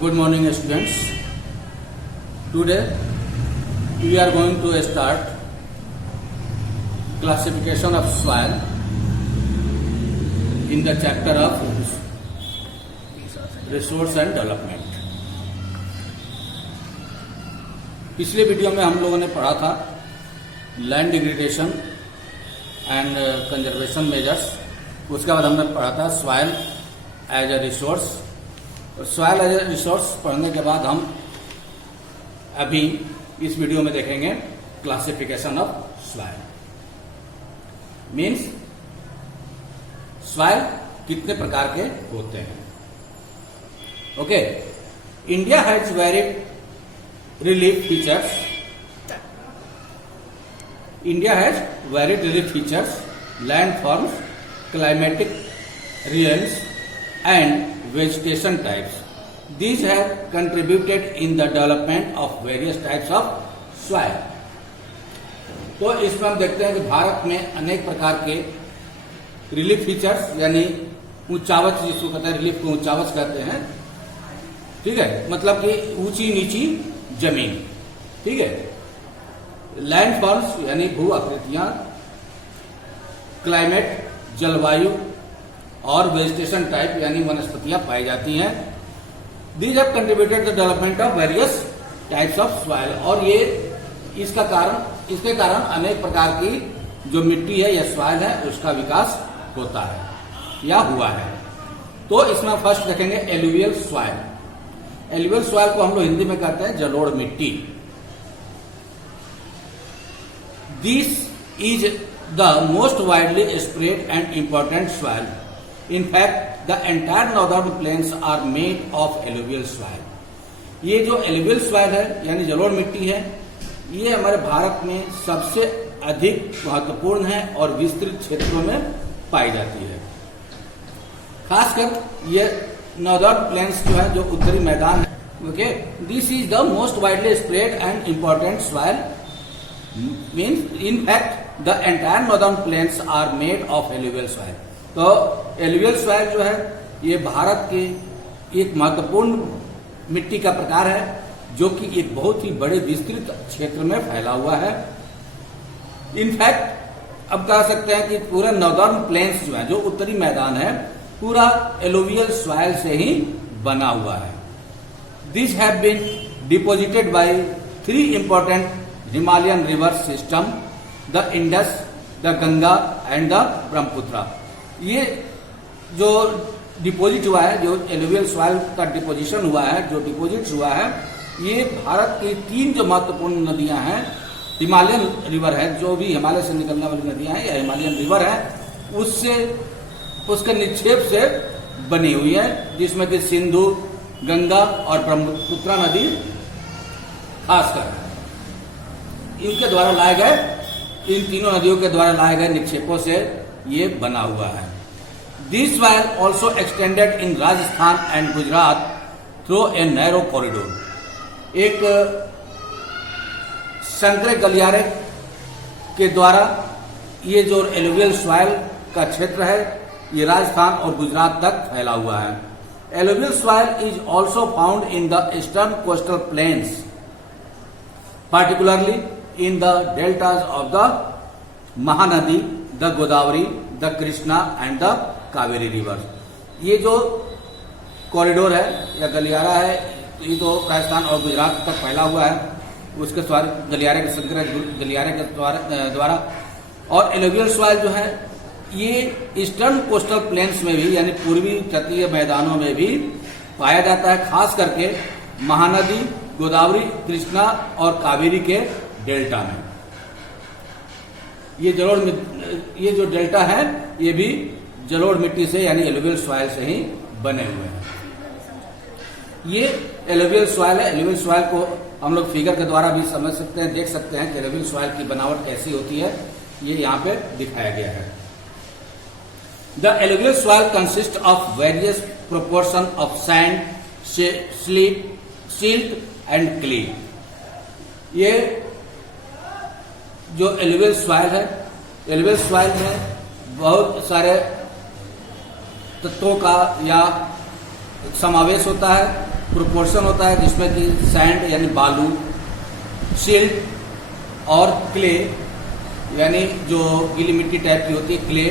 Good morning, students. Today we are going to start classification of soil in the chapter of resource and development. पिछले video में हम लोगों ने पढ़ा था land degradation and conservation measures. उसके बाद हमने पढ़ा था soil as a resource. Soil as a resource पढ़ने के बाद हम अभी इस वीडियो में देखेंगे classification of soil. Means soil कितने प्रकार के होते हैं। Okay, India has varied relief features. India has varied relief features, land forms, climatic realms and vegetation types. These have contributed in the development of various types of soil. तो इसमें हम देखते हैं कि भारत में अनेक प्रकार के रिलीफ फीचर्स यानी ऊंचावच, जिसको कहते हैं रिलीफ को ऊंचावच कहते हैं, ठीक है, मतलब कि ऊंची नीची जमीन, ठीक है। लैंड फॉर्म्स यानी भू आकृतियां, क्लाइमेट जलवायु और वेजिटेशन टाइप यानी वनस्पतियां पाई जाती हैं। These have contributed the development of various types of soil. और ये इसके कारण अनेक प्रकार की जो मिट्टी है या सॉइल है उसका विकास होता है या हुआ है। तो इसमें फर्स्ट देखेंगे एलुवियल सॉइल। एलुवियल सॉइल को हम लोग हिंदी में कहते हैं जलोढ़ मिट्टी। This is the most widely spread and important soil. In fact, the entire northern plains are made of alluvial soil. ये जो alluvial soil है यानी जलोढ़ मिट्टी है, ये हमारे भारत में सबसे अधिक महत्वपूर्ण है और विस्तृत क्षेत्रों में पाई जाती है। खासकर ये नॉर्दर्न प्लेन्स जो है, जो उत्तरी मैदान है, okay, this is the most widely spread and important soil. Means in fact The entire northern plains are made of alluvial soil. तो alluvial soil जो है ये भारत के एक महत्वपूर्ण मिट्टी का प्रकार है जो कि एक बहुत ही बड़े विस्तृत क्षेत्र में फैला हुआ है। इनफैक्ट अब कह सकते हैं कि पूरा नॉर्दर्न प्लेन्स जो है, जो उत्तरी मैदान है, पूरा alluvial soil से ही बना हुआ है। These have been deposited by 3 important Himalayan river system, the Indus, the Ganga and the Brahmaputra. ये जो डिपोजिट हुआ है, जो एलुवियल सॉइल का डिपोजिशन हुआ है, जो डिपोजिट हुआ है, ये भारत की 3 जो महत्वपूर्ण नदियां हैं, हिमालयन रिवर है, जो भी हिमालय से निकलने वाली नदियां हैं या हिमालयन रिवर है, उससे उसके निक्षेप से बनी हुई है, जिसमें कि सिंधु, गंगा और ब्रह्मपुत्र नदी खासकर इनके द्वारा लाए गए, इन तीनों नदियों के द्वारा लाए गए निक्षेपों से ये बना हुआ है। This soil also extended in Rajasthan and Gujarat through a narrow corridor. एक संकरे गलियारे के द्वारा ये जो एलुवियल सॉइल का क्षेत्र है, ये राजस्थान और गुजरात तक फैला हुआ है। Alluvial soil is also found in the eastern coastal planes, particularly in the deltas of the Mahanadi, the Godavari, the Krishna and the Kaveri rivers. ये जो कॉरिडोर है या गलियारा है, ये तो राजस्थान और गुजरात तक फैला हुआ है, उसके गलियारे के संग्रह गलियारे के द्वारा। और एलुवियल सॉइल जो है ये ईस्टर्न कोस्टल प्लेन्स में भी यानी पूर्वी तटीय मैदानों में भी पाया जाता है, खास करके महानदी, गोदावरी, कृष्णा और कावेरी के डेल्टा में। ये ये जो डेल्टा है ये भी जलोढ़ मिट्टी से यानी एलुवियल सॉइल से ही बने हुए हैं। ये एलुवियल सॉइल है। एलुवियल सॉइल को हम लोग फिगर के द्वारा भी समझ सकते हैं, देख सकते हैं कि एलुवियल सॉइल की बनावट कैसी होती है, ये यहाँ पे दिखाया गया है। The alluvial soil consist of various proportion of sand, silt and clay. ये जो एलुवियल सॉइल है, एलुवियल सॉइल में बहुत सारे तत्वों का या समावेश होता है। प्रोपोर्शन होता है जिसमें कि सैंड यानी बालू, सिल्ट और क्ले यानी जो गीली मिट्टी टाइप की होती है क्ले,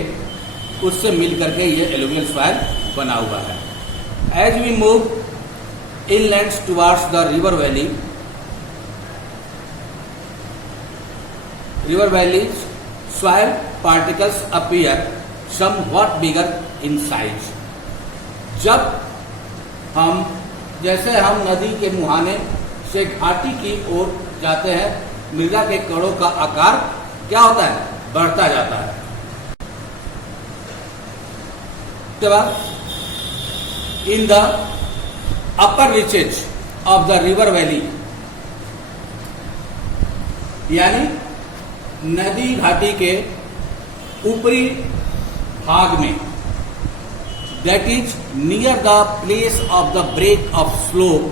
उससे मिल करके ये एलुवियल सॉइल बना हुआ है। As we move inlands towards the river valleys, soil particles appear somewhat bigger in size. जब जैसे हम नदी के मुहाने से घाटी की ओर जाते हैं, मृदा के कणों का आकार क्या होता है? बढ़ता जाता है। उसके बाद in the upper reaches of the river valley, यानी नदी घाटी के ऊपरी भाग में, that is near the place of the break of slope,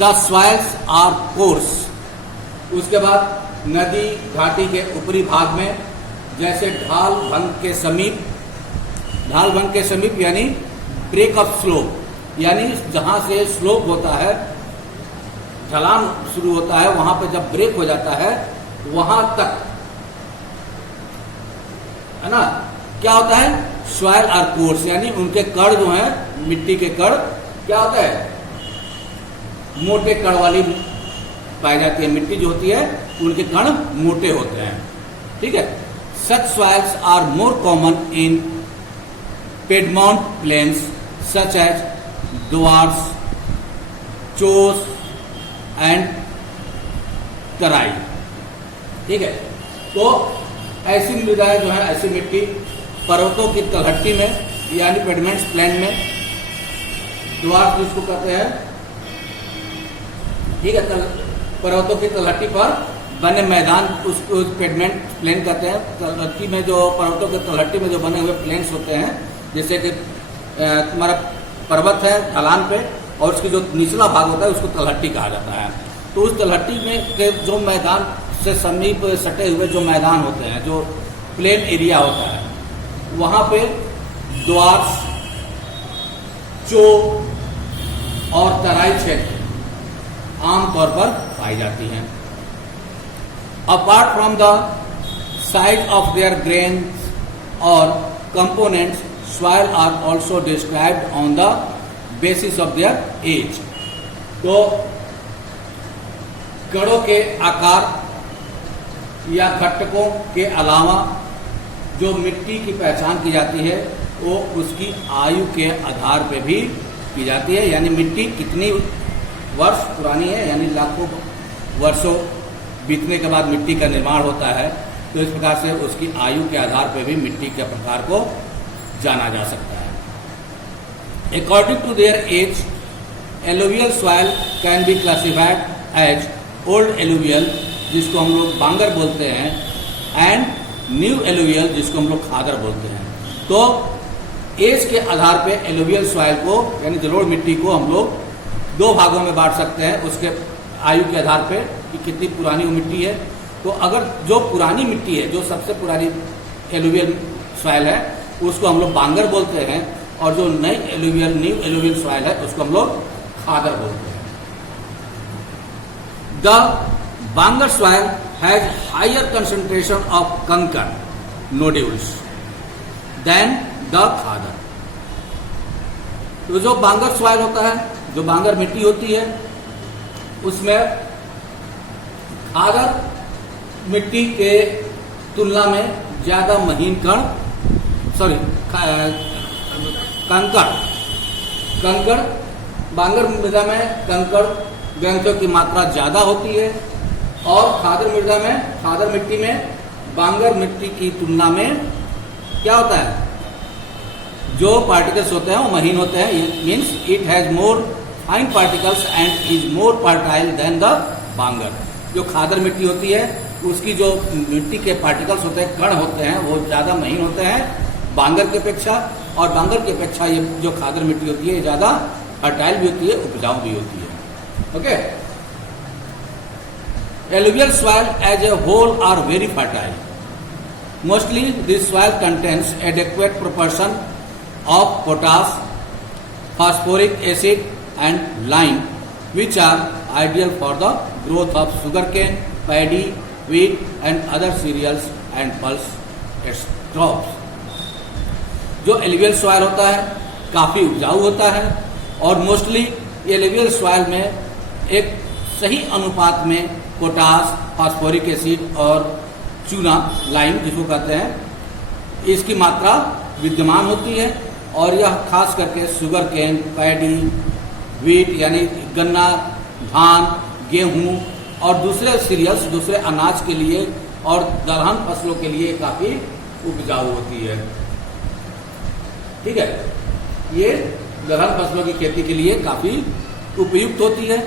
the soils are coarse. उसके बाद नदी घाटी के ऊपरी भाग में, जैसे ढाल भंग के समीप यानी ब्रेक ऑफ स्लोप, यानी जहां से स्लोप होता है, ढलान शुरू होता है, वहां पे जब ब्रेक हो जाता है वहां तक, है ना, क्या होता है? सॉइल आर कोर्स, यानी उनके कण जो है, मिट्टी के कण क्या होता है? मोटे कण वाली पाई जाती है। मिट्टी जो होती है उनके कण मोटे होते हैं। ठीक है। Such soils are more common in piedmont plains such as Duars, Chos and Terai. ठीक है। तो ऐसी मृदाएं जो है, ऐसी मिट्टी पर्वतों की तलहटी में यानी पेडमेंट्स प्लेन में, द्वार जिसको कहते हैं, ठीक है, पर्वतों की तलहटी पर बने मैदान, उसको पेडमेंट प्लेन कहते हैं। तलहटी में जो पर्वतों के तलहटी में जो बने हुए प्लेन्स होते हैं, जैसे कि तुम्हारा पर्वत है ढलान पे और उसकी जो निचला भाग होता है उसको तलहटी कहा जाता है। तो उस तलहटी में के जो मैदान से समीप सटे हुए जो मैदान होते हैं, जो प्लेन एरिया होता है, वहां पे द्वार्स, चो और तराई क्षेत्र आमतौर पर पाई जाती हैं। Apart from the size of their grains और components, soil are also described on the basis of their age. तो कणों के आकार या घटकों के अलावा जो मिट्टी की पहचान की जाती है वो उसकी आयु के आधार पर भी की जाती है, यानी मिट्टी कितनी वर्ष पुरानी है, यानी लाखों वर्षों बीतने के बाद मिट्टी का निर्माण होता है। तो इस प्रकार से उसकी आयु के आधार पर भी मिट्टी के प्रकार को जाना जा सकता है। According to their age, alluvial soil can be classified as old alluvial, जिसको हम लोग बांगर बोलते हैं, एंड न्यू एलुवियल, जिसको हम लोग खादर बोलते हैं। तो एज के आधार पे एलुवियल सॉइल को यानी जलोढ़ मिट्टी को हम लोग दो भागों में बांट सकते हैं, उसके आयु के आधार पे कि कितनी पुरानी वो मिट्टी है। तो अगर जो पुरानी मिट्टी है, जो सबसे पुरानी एलुवियल सॉइल है, उसको हम लोग बांगर बोलते हैं, और जो न्यू एलुवियल सॉइल है उसको हम लोग खादर बोलते हैं। The bangar soil has higher concentration of kankar nodules than the khadar. तो जो बांगर सॉइल होता है, जो बांगर मिट्टी होती है, उसमें खादर मिट्टी के तुलना में ज्यादा महीन कंकड़ बांगर मृदा में कंकड़ ग्रंथों की मात्रा ज्यादा होती है, और खादर मिट्टी में बांगर मिट्टी की तुलना में क्या होता है, जो पार्टिकल्स होते हैं वो महीन होते हैं। Means it has more fine particles and is more fertile than the Bangar. जो खादर मिट्टी होती है उसकी जो मिट्टी के पार्टिकल्स होते हैं, कण होते हैं, वो ज्यादा महीन होते हैं बांगर की अपेक्षा, और बांगर की अपेक्षा ये जो खादर मिट्टी होती है ये ज्यादा फर्टाइल भी होती है, उपजाऊ भी होती है। Okay. Alluvial soil as a whole are very fertile. Mostly this soil contains adequate proportion of potash, phosphoric acid and lime, which are ideal for the growth of sugarcane, paddy, wheat and other cereals and pulse crops. जो alluvial soil होता है काफ़ी उपजाऊ होता है और mostly ये alluvial soil में एक सही अनुपात में पोटास, फास्फोरिक एसिड और चूना, लाइम जिसको कहते हैं, इसकी मात्रा विद्यमान होती है और यह खास करके शुगर केन, पैडी, व्हीट यानी गन्ना, धान, गेहूं और दूसरे सीरियल्स, दूसरे अनाज के लिए और दलहन फसलों के लिए काफ़ी उपजाऊ होती है। ठीक है, ये दलहन फसलों की खेती के लिए काफ़ी उपयुक्त होती है।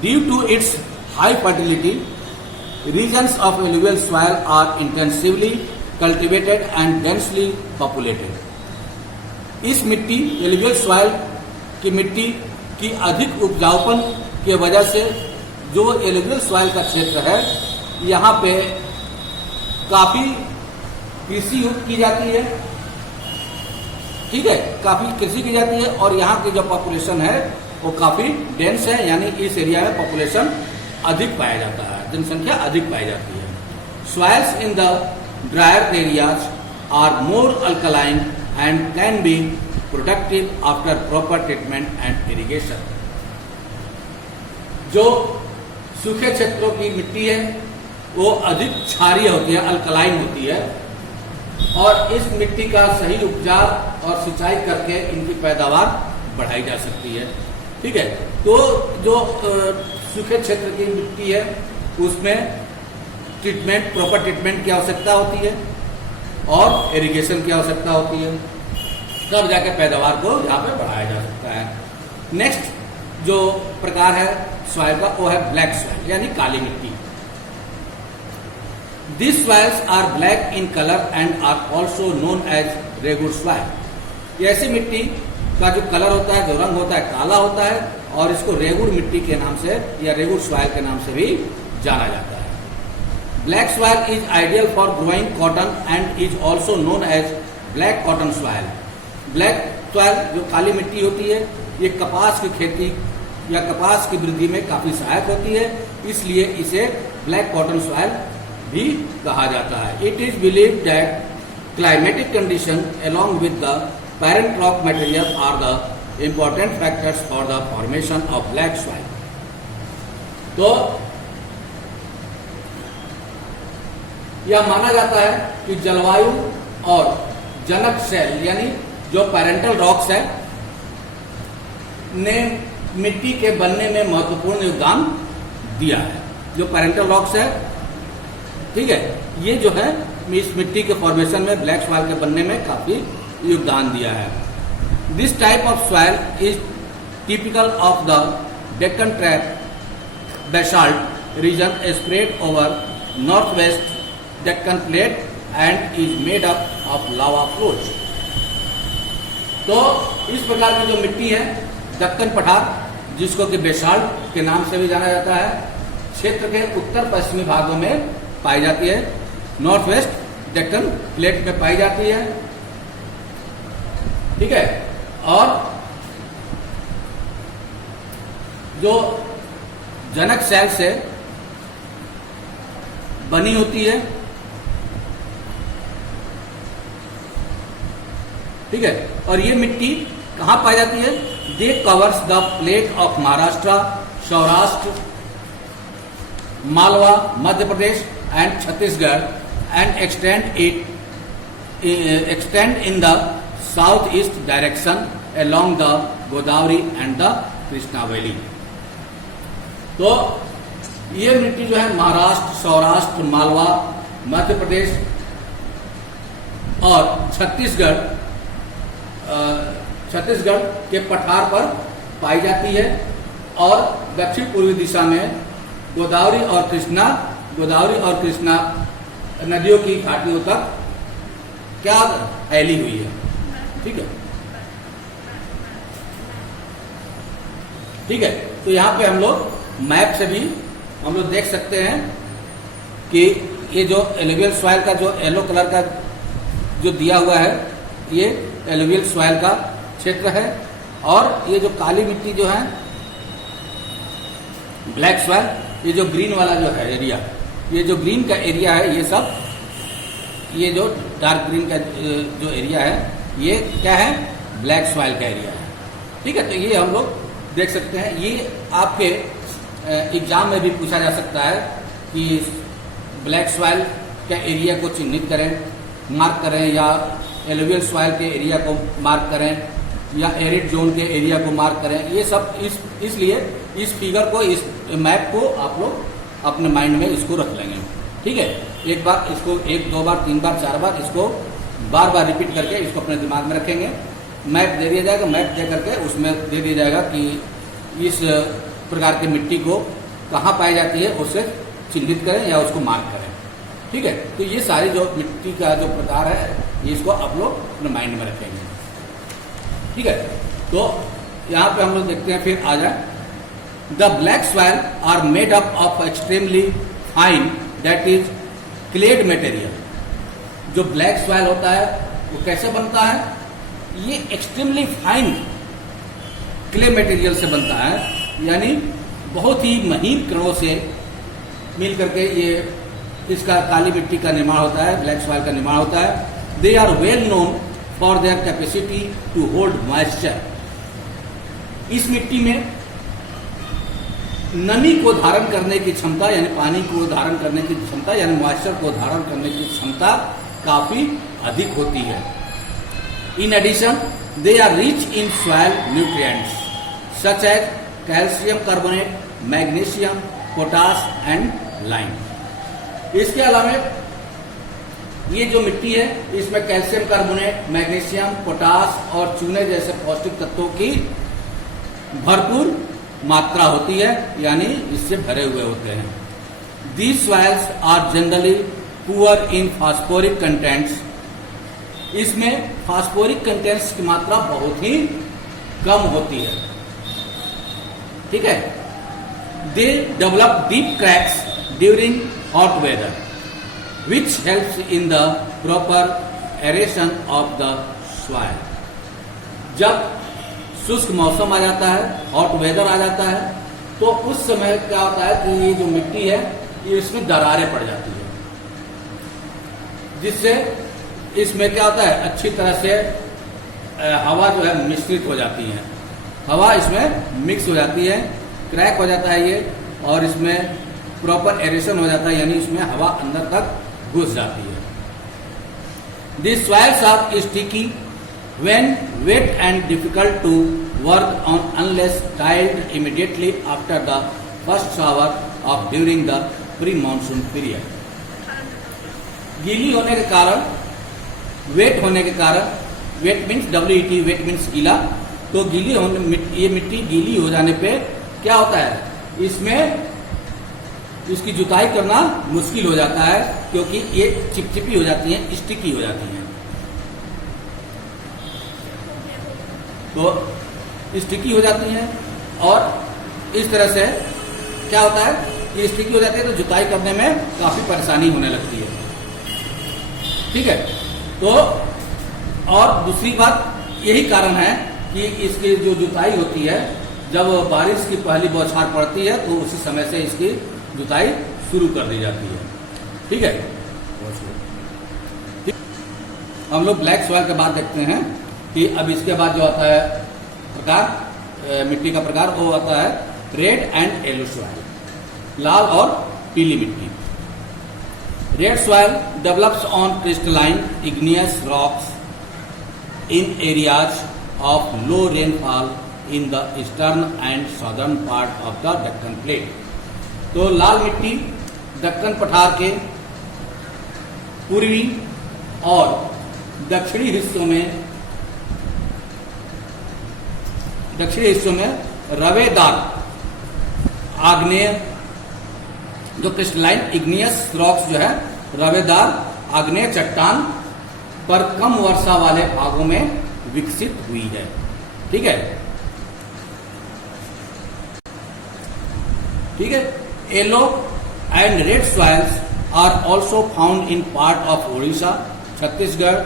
Due to its high fertility, regions of alluvial soil are intensively cultivated and densely populated. इस मिट्टी, एलुवियल सॉइल की मिट्टी की अधिक उपजाऊपन की वजह से जो एलुवियल सॉइल का क्षेत्र है, यहाँ पे काफ़ी कृषि की जाती है। ठीक है, काफ़ी कृषि की जाती है और यहाँ की जो पॉपुलेशन है वो काफ़ी डेंस है, यानी इस एरिया में पॉपुलेशन अधिक पाया जाता है, जनसंख्या अधिक पाई जाती है। Soils in the drier areas are more alkaline and can be productive after proper treatment and irrigation. जो सूखे क्षेत्रों की मिट्टी है वो अधिक क्षारीय होती है, अल्कलाइन होती है और इस मिट्टी का सही उपचार और सिंचाई करके इनकी पैदावार बढ़ाई जा सकती है। ठीक है, तो जो सूखे क्षेत्र की मिट्टी है उसमें ट्रीटमेंट, प्रॉपर ट्रीटमेंट की आवश्यकता होती है और इरिगेशन की आवश्यकता होती है, तब जाके पैदावार को यहाँ पे बढ़ाया जा सकता है। नेक्स्ट जो प्रकार है सॉइल का वो है ब्लैक सॉइल यानी काली मिट्टी। These soils are black in color and are also known as रेगुड़ soil. ये ऐसी मिट्टी का जो कलर होता है, जो रंग होता है, काला होता है और इसको रेगुड़ मिट्टी के नाम से या रेगुड़ सॉइल के नाम से भी जाना जाता है। Black soil is ideal for growing cotton and is also known as black cotton soil. Black soil जो काली मिट्टी होती है, ये कपास की खेती या कपास की वृद्धि में काफी सहायक होती है, इसलिए इसे ब्लैक कॉटन सॉइल भी कहा जाता है। It is believe that climatic condition along with the parent rock material are the important factors for the formation of black soil. तो यह माना जाता है कि जलवायु और जनक सेल यानी जो पैरेंटल रॉक्स है ने मिट्टी के बनने में महत्वपूर्ण योगदान दिया है। जो पैरेंटल रॉक्स है, ठीक है, ये जो है इस मिट्टी के फॉर्मेशन में, ब्लैक सॉइल के बनने में काफी योगदान दिया है। This type of soil is typical of the Deccan trap basalt region spread over north west Deccan plate and is made up of lava flows. तो इस प्रकार की जो मिट्टी है, दक्कन पठार जिसको कि बेसाल्ट के नाम से भी जाना जाता है, क्षेत्र के उत्तर पश्चिमी भागों में पाई जाती है, नॉर्थ वेस्ट डेक्कन प्लेट में पाई जाती है। ठीक है, और जो जनक सेल से बनी होती है, ठीक है, और ये मिट्टी कहाँ पाई जाती है? They covers the plate of Maharashtra, Saurashtra, Malwa, Madhya Pradesh and Chhattisgarh and extend in the southeast direction along the Godavari and the Krishna valley. तो ये मिट्टी जो है महाराष्ट्र, सौराष्ट्र, मालवा, मध्य प्रदेश और छत्तीसगढ़ के पठार पर पाई जाती है और दक्षिण पूर्वी दिशा में गोदावरी और कृष्णा नदियों की घाटियों तक क्या फैली हुई है। ठीक है, ठीक है, तो यहाँ पे हम लोग मैप से भी हम लोग देख सकते हैं कि ये जो एलुवियल सॉइल का जो येलो कलर का जो दिया हुआ है, ये एलुवियल सॉइल का क्षेत्र है और ये जो काली मिट्टी जो है, ब्लैक सॉइल, ये जो ग्रीन वाला जो है एरिया, ये जो ग्रीन का एरिया है, ये सब, ये जो डार्क ग्रीन का जो एरिया है, ये क्या है, ब्लैक सॉइल का एरिया है। ठीक है, तो ये हम लोग देख सकते हैं। ये आपके एग्जाम में भी पूछा जा सकता है कि ब्लैक सॉइल के एरिया को चिन्हित करें, मार्क करें, या एलुवियल सॉइल के एरिया को मार्क करें, या एरिड जोन के एरिया को मार्क करें। ये सब इसलिए इस फिगर को, इस मैप को आप लोग अपने माइंड में इसको रख लेंगे। ठीक है, एक बार इसको 1, 2 बार, 3 बार, 4 बार इसको बार बार रिपीट करके इसको अपने दिमाग में रखेंगे। मैप दे दिया जाएगा, मैप दे करके उसमें दे दिया जाएगा कि इस प्रकार की मिट्टी को कहाँ पाई जाती है, उसे चिन्हित करें या उसको मार्क करें। ठीक है, तो ये सारी जो मिट्टी का जो प्रकार है, इसको आप लोग अपने माइंड में रखेंगे। ठीक है, तो यहाँ पे हम लोग देखते हैं, फिर आ जाए। The black soil are made up of extremely fine that is clayey material. जो ब्लैक सॉइल होता है वो कैसे बनता है, ये एक्सट्रीमली फाइन क्ले मटेरियल से बनता है, यानी बहुत ही महीन कणों से मिल करके ये इसका काली मिट्टी का निर्माण होता है, ब्लैक सॉइल का निर्माण होता है। They are well known for their capacity to hold moisture. इस मिट्टी में नमी को धारण करने की क्षमता, यानी पानी को धारण करने की क्षमता, यानी मॉइस्चर को धारण करने की क्षमता काफी अधिक होती है। In addition they are rich in soil nutrients such as calcium carbonate, magnesium, potash and lime. इसके अलावा ये जो मिट्टी है, इसमें कैल्शियम कार्बोनेट, मैग्नीशियम, पोटास और चूने जैसे पौष्टिक तत्वों की भरपूर मात्रा होती है, यानी इससे भरे हुए होते हैं। These soils are generally poor in phosphoric contents. इसमें फास्फोरिक कंटेंट्स की मात्रा बहुत ही कम होती है। ठीक है, they develop deep cracks during hot weather which helps in the proper aeration of the soil. जब शुष्क मौसम आ जाता है, हॉट वेदर आ जाता है, तो उस समय क्या होता है कि ये जो मिट्टी है, ये इसमें दरारें पड़ जाती है, जिससे इसमें क्या होता है, अच्छी तरह से हवा जो है मिश्रित हो जाती है, हवा इसमें मिक्स हो जाती है, क्रैक हो जाता है ये, और इसमें प्रॉपर एरेशन हो जाता है, यानी इसमें हवा अंदर तक घुस जाती है। This soils are sticky when wet and difficult to work on unless tiled immediately after the first shower of during the pre-monsoon period। गीली होने के कारण, वेट होने के कारण, wet means WET, wet means गीला, तो गीली होने, ये मिट्टी गीली हो जाने पे क्या होता है, इसमें इसकी जुताई करना मुश्किल हो जाता है, क्योंकि ये चिपचिपी हो जाती है, स्टिकी हो जाती है। तो स्टिकी हो जाती हैं, और इस तरह से क्या होता है, ये स्टिकी हो जाती है, तो जुताई करने में काफी परेशानी होने लगती है। ठीक है, तो और दूसरी बात यही कारण है कि इसकी जो जुताई होती है, जब बारिश की पहली बौछार पड़ती है, तो उसी समय से इसकी जुताई शुरू कर दी जाती है। ठीक है, हम लोग ब्लैक सॉइल के बाद देखते हैं कि अब इसके बाद जो आता है प्रकार, मिट्टी का प्रकार, वो आता है रेड एंड येलो सॉइल, लाल और पीली मिट्टी। Red soil develops on crystalline igneous rocks in areas of low rainfall in the eastern and southern part of the Deccan plate. तो लाल मिट्टी दक्कन पठार के पूर्वी और दक्षिणी हिस्सों में रवेदार आग्नेय, जो क्रिस्टलाइन इग्नियस रॉक्स जो है, रवेदार आग्नेय चट्टान पर कम वर्षा वाले भागों में विकसित हुई है। ठीक है, ठीक है। Yellow and red soils are also found in part of Odisha, Chhattisgarh,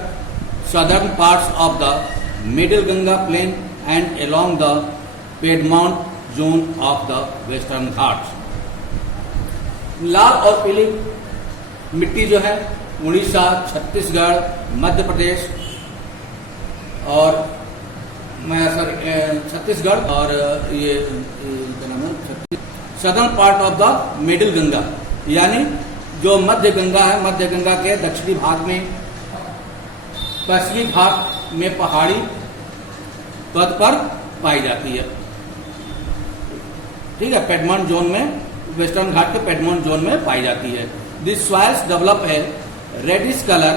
southern parts of the middle Ganga plain and along the Piedmont zone of the Western Ghats. लाल और पीली मिट्टी जो है उड़ीसा, छत्तीसगढ़, मध्य प्रदेश और छत्तीसगढ़ और ये क्या नाम है, southern part of the middle Ganga, यानी जो मध्य गंगा है, मध्य गंगा के दक्षिणी भाग में पश्चिमी घाट में पहाड़ी पद पर पाई जाती है। ठीक है, पेडमॉन्ट जोन में, वेस्टर्न घाट के पेडमॉन्ट जोन में पाई जाती है। This soils develop a reddish colour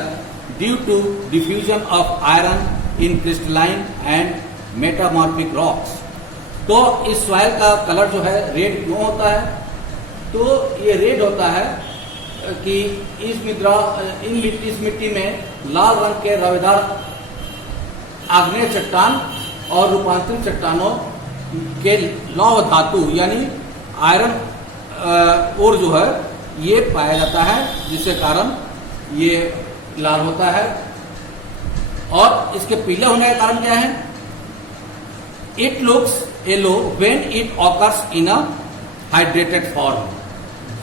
due to diffusion of iron in crystalline and metamorphic rocks. तो इस सॉइल का कलर जो है रेड क्यों होता है? तो ये रेड होता है कि इस मिट्टी में लाल रंग के रवेदार आग्नेय चट्टान और रूपांतरित चट्टानों के लौह धातु यानी आयरन और जो है ये पाया जाता है, जिसके कारण ये लाल होता है। और इसके पीले होने का कारण क्या है? It looks yellow when it occurs in a hydrated form.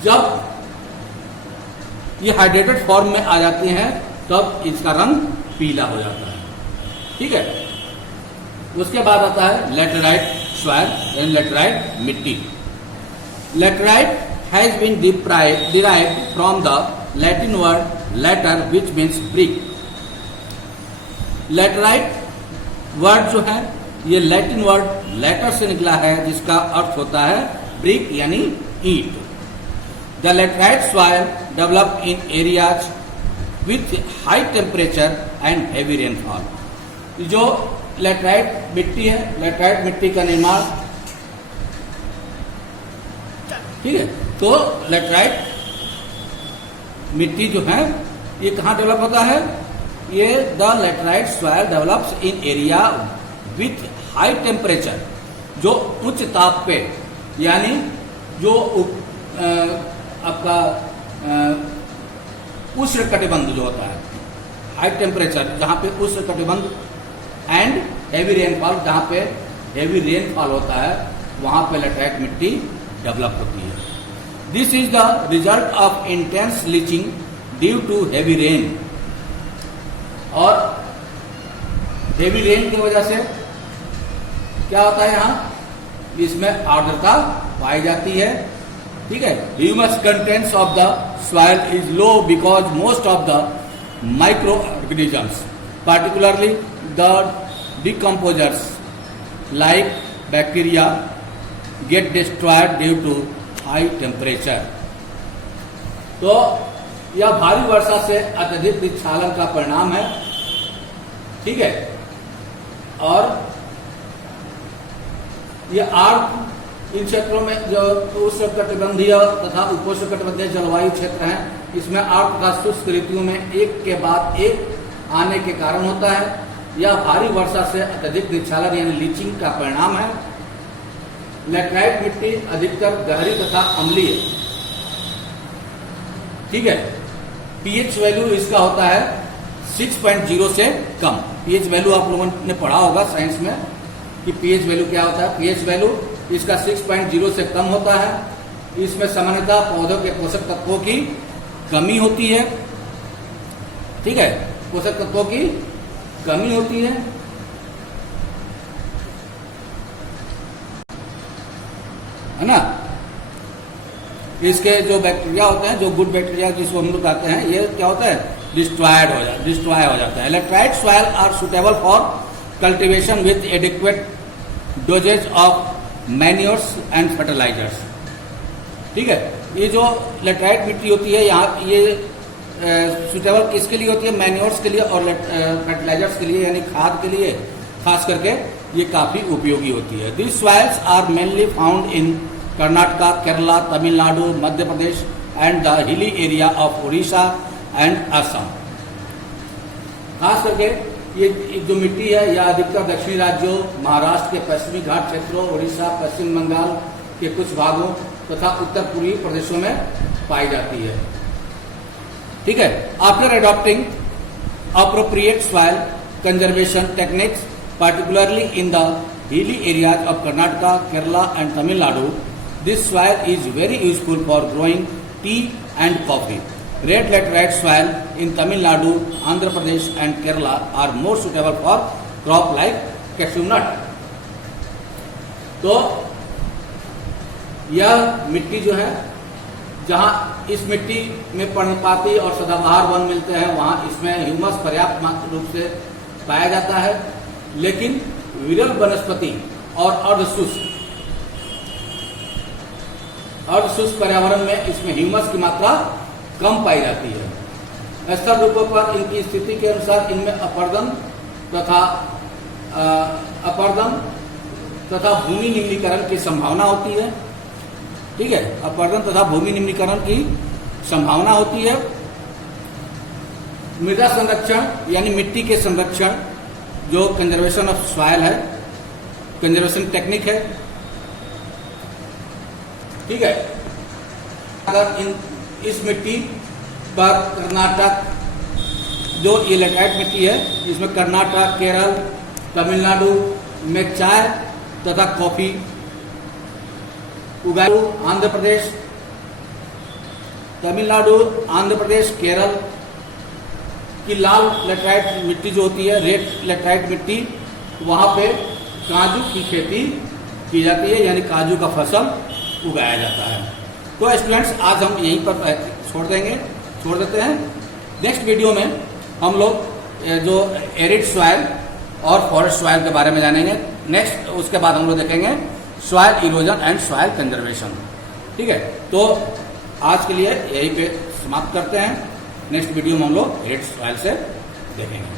जब ये हाइड्रेटेड फॉर्म में आ जाती हैं तब इसका रंग पीला हो जाता है। ठीक है, उसके बाद आता है लेटराइट सॉइल यानी लेटराइट मिट्टी। Laterite has been derived from the Latin word later which means brick. Laterite word जो है ये लैटिन वर्ड लेटर से निकला है, जिसका अर्थ होता है ब्रिक यानी ईंट। The laterite soil develop in areas with high temperature and heavy rainfall. जो लेटराइट मिट्टी है, लेटराइट मिट्टी का निर्माण, ठीक है, तो लेटराइट मिट्टी जो है ये कहाँ डेवलप होता है? ये the laterite soil develops in area with high temperature, जो उच्च ताप पे, यानी जो आपका उष्ण कटिबंध जो होता है, हाई टेम्परेचर जहां पे उष्ण कटिबंध एंड हेवी रेनफॉल, जहां पे हेवी रेनफॉल होता है वहां पे लेटराइट मिट्टी डेवलप होती है। This is the result of intense leaching due to heavy rain. और हेवी रेन की वजह से क्या होता है? यहाँ इसमें आर्द्रता पाई जाती है। ठीक है, humus contents of the soil is low because most of the micro organisms particularly the decomposers like bacteria get destroyed due to high temperature। तो यह भारी वर्षा से अत्यधिक वृक्षालन का परिणाम है। ठीक है, और यह आर्द्र इन क्षेत्रों में जो उष्णकटिबंधीय तथा उपोष्णकटिबंधीय जलवायु क्षेत्र हैं, इसमें आर्द्र तथा शुष्क ऋतुओं में एक के बाद एक आने के कारण होता है। यह भारी वर्षा से अत्यधिक वृक्षालन यानी लीचिंग का परिणाम है। लेटराइट मिट्टी अधिकतर गहरी तथा अम्लीय, ठीक है, पीएच वैल्यू इसका होता है 6.0 से कम। पीएच वैल्यू आप लोगों ने पढ़ा होगा साइंस में कि पीएच वैल्यू क्या होता है। पीएच वैल्यू इसका 6.0 से कम होता है। इसमें सामान्यतः पौधों के पोषक तत्वों की कमी होती है। ठीक है, पोषक तत्वों की कमी होती है। ना, इसके जो बैक्टीरिया होते हैं, जो गुड बैक्टीरिया जिसको हम लोग कहते हैं, ये क्या होता है? डिस्ट्रॉय हो जाता है। Laterite soil are suitable for cultivation with adequate doses of manures and fertilisers. ठीक है, ये जो लेटराइट मिट्टी होती है यहाँ ये सुटेबल किसके लिए होती है? मैन्योर्स के लिए और फर्टिलाइजर्स के लिए, यानी खाद के लिए खास करके ये काफी उपयोगी होती है। This soils are mainly found in Karnataka, Kerala, Tamil Nadu, Madhya Pradesh and the hilly area of Orissa and Assam. खास करके ये जो मिट्टी है यह अधिकतर दक्षिणी राज्यों, महाराष्ट्र के पश्चिमी घाट क्षेत्रों, उड़ीसा, पश्चिम बंगाल के कुछ भागों तथा उत्तर पूर्वी प्रदेशों में पाई जाती है। ठीक है, after adopting appropriate soil conservation techniques particularly in the hilly areas of Karnataka, Kerala and Tamil Nadu, this soil is very useful for growing tea and coffee. Red laterite soil in Tamil Nadu, Andhra Pradesh and Kerala are more suitable for crop like cashew nut. तो यह मिट्टी जो है, जहां इस मिट्टी में पर्णपाती और सदाबहार वन मिलते हैं, वहां इसमें ह्यूमस पर्याप्त रूप से पाया जाता है, लेकिन विरल वनस्पति और अर्धशुष्क पर्यावरण में इसमें ह्यूमस की मात्रा कम पाई जाती है। स्थल रूपों पर इनकी स्थिति के अनुसार इनमें अपरदन तथा भूमि निम्नीकरण की संभावना होती है। ठीक है, अपरदन तथा भूमि निम्नीकरण की संभावना होती है। मृदा संरक्षण यानी मिट्टी के संरक्षण, जो कंजर्वेशन ऑफ सॉइल है, कंजर्वेशन टेक्निक है। ठीक है, अगर इस मिट्टी पर कर्नाटक, जो ये लेटराइट मिट्टी है, इसमें कर्नाटक, केरल, तमिलनाडु में चाय तथा कॉफी उगाई, आंध्र प्रदेश, तमिलनाडु, आंध्र प्रदेश, केरल की लाल लेटराइट मिट्टी जो होती है, रेड लेटराइट मिट्टी, वहां पे काजू की खेती की जाती है, यानी काजू का फसल उगाया जाता है। तो स्टूडेंट्स, आज हम यहीं पर छोड़ देते हैं। नेक्स्ट वीडियो में हम लोग जो एरिड सॉइल और फॉरेस्ट सॉइल के बारे में जानेंगे। नेक्स्ट उसके बाद हम लोग देखेंगे soil erosion and soil conservation. ठीक है, तो आज के लिए यहीं पे समाप्त करते हैं। नेक्स्ट वीडियो में हम लोग एरिड सॉइल से देखेंगे।